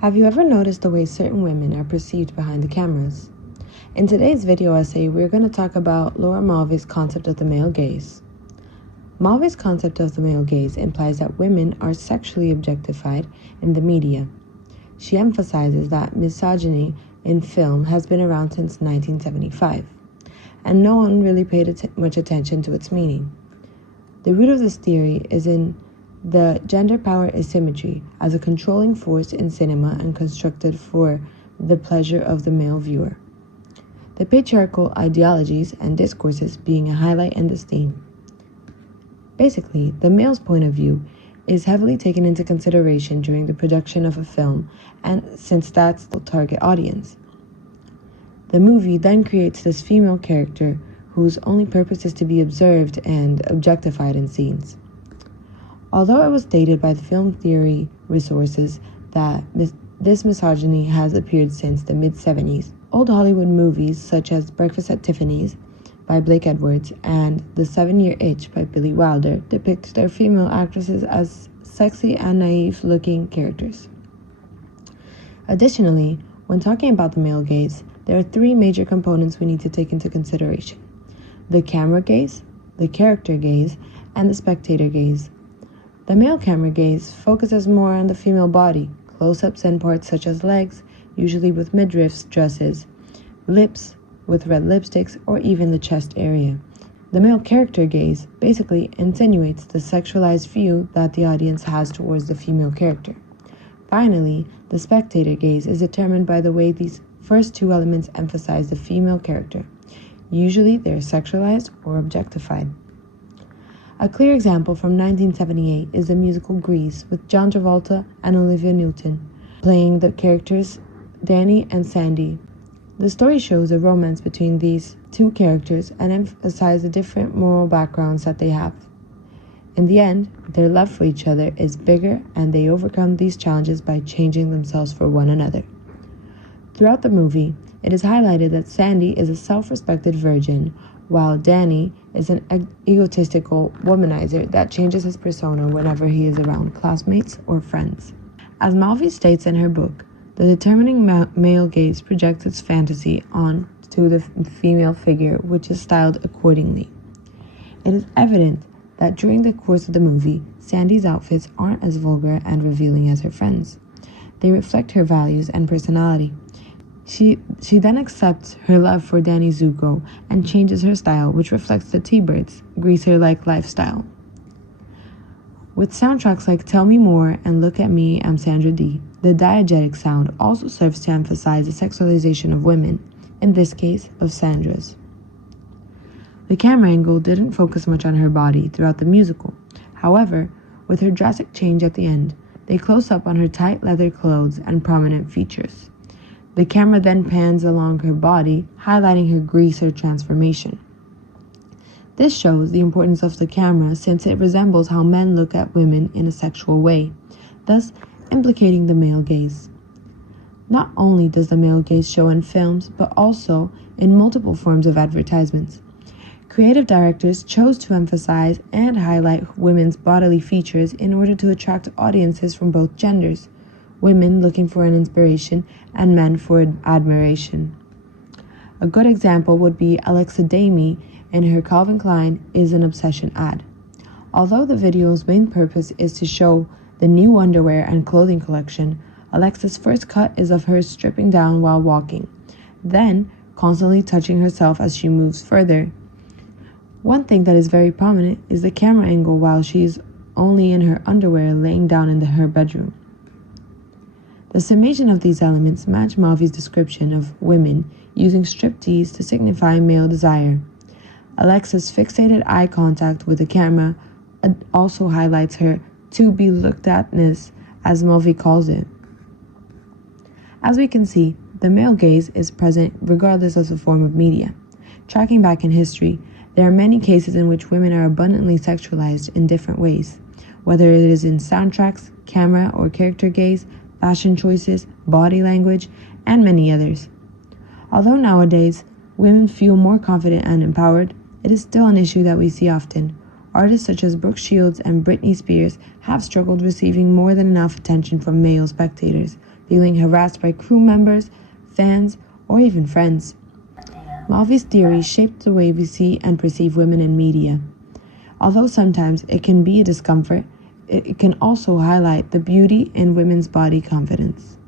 Have you ever noticed the way certain women are perceived behind the cameras? In today's video essay, we're going to talk about Laura Mulvey's concept of the male gaze. Mulvey's concept of the male gaze implies that women are sexually objectified in the media. She emphasizes that misogyny in film has been around since 1975, and no one really paid much attention to its meaning. The root of this theory is in the gender power asymmetry as a controlling force in cinema and constructed for the pleasure of the male viewer. The patriarchal ideologies and discourses being a highlight in this theme. Basically, the male's point of view is heavily taken into consideration during the production of a film, and since that's the target audience. The movie then creates this female character whose only purpose is to be observed and objectified in scenes. Although it was stated by the film theory resources that this misogyny has appeared since the mid-70s, old Hollywood movies such as Breakfast at Tiffany's by Blake Edwards and The 7-Year Itch by Billy Wilder depict their female actresses as sexy and naive-looking characters. Additionally, when talking about the male gaze, there are three major components we need to take into consideration: the camera gaze, the character gaze, and the spectator gaze. The male camera gaze focuses more on the female body, close-ups and parts such as legs, usually with midriffs, dresses, lips with red lipsticks, or even the chest area. The male character gaze basically insinuates the sexualized view that the audience has towards the female character. Finally, the spectator gaze is determined by the way these first two elements emphasize the female character. Usually they are sexualized or objectified. A clear example from 1978 is the musical Grease with John Travolta and Olivia Newton playing the characters Danny and Sandy. The story shows a romance between these two characters and emphasizes the different moral backgrounds that they have. In the end, their love for each other is bigger and they overcome these challenges by changing themselves for one another. Throughout the movie, it is highlighted that Sandy is a self-respected virgin, while Danny is an egotistical womanizer that changes his persona whenever he is around classmates or friends. As Mulvey states in her book, the determining male gaze projects its fantasy on to the female figure, which is styled accordingly. It is evident that during the course of the movie, Sandy's outfits aren't as vulgar and revealing as her friends. They reflect her values and personality. She then accepts her love for Danny Zuko and changes her style, which reflects the T-Birds' greaser-like lifestyle. With soundtracks like Tell Me More and Look at Me, I'm Sandra Dee, the diegetic sound also serves to emphasize the sexualization of women, in this case of Sandra's. The camera angle didn't focus much on her body throughout the musical. However, with her drastic change at the end, they close up on her tight leather clothes and prominent features. The camera then pans along her body, highlighting her greaser transformation. This shows the importance of the camera since it resembles how men look at women in a sexual way, thus implicating the male gaze. Not only does the male gaze show in films, but also in multiple forms of advertisements. Creative directors chose to emphasize and highlight women's bodily features in order to attract audiences from both genders, women looking for an inspiration and men for admiration. A good example would be Alexa Damie in her Calvin Klein Is an Obsession ad. Although the video's main purpose is to show the new underwear and clothing collection, Alexa's first cut is of her stripping down while walking, then constantly touching herself as she moves further. One thing that is very prominent is the camera angle while she is only in her underwear laying down in her bedroom. The summation of these elements match Mulvey's description of women using striptease to signify male desire. Alexa's fixated eye contact with the camera also highlights her to-be-looked-atness, as Mulvey calls it. As we can see, the male gaze is present regardless of the form of media. Tracking back in history, there are many cases in which women are abundantly sexualized in different ways, whether it is in soundtracks, camera or character gaze, fashion choices, body language, and many others. Although nowadays, women feel more confident and empowered, it is still an issue that we see often. Artists such as Brooke Shields and Britney Spears have struggled receiving more than enough attention from male spectators feeling harassed by crew members, fans, or even friends. Mulvey's theory shaped the way we see and perceive women in media. Although sometimes it can be a discomfort, it can also highlight the beauty in women's body confidence.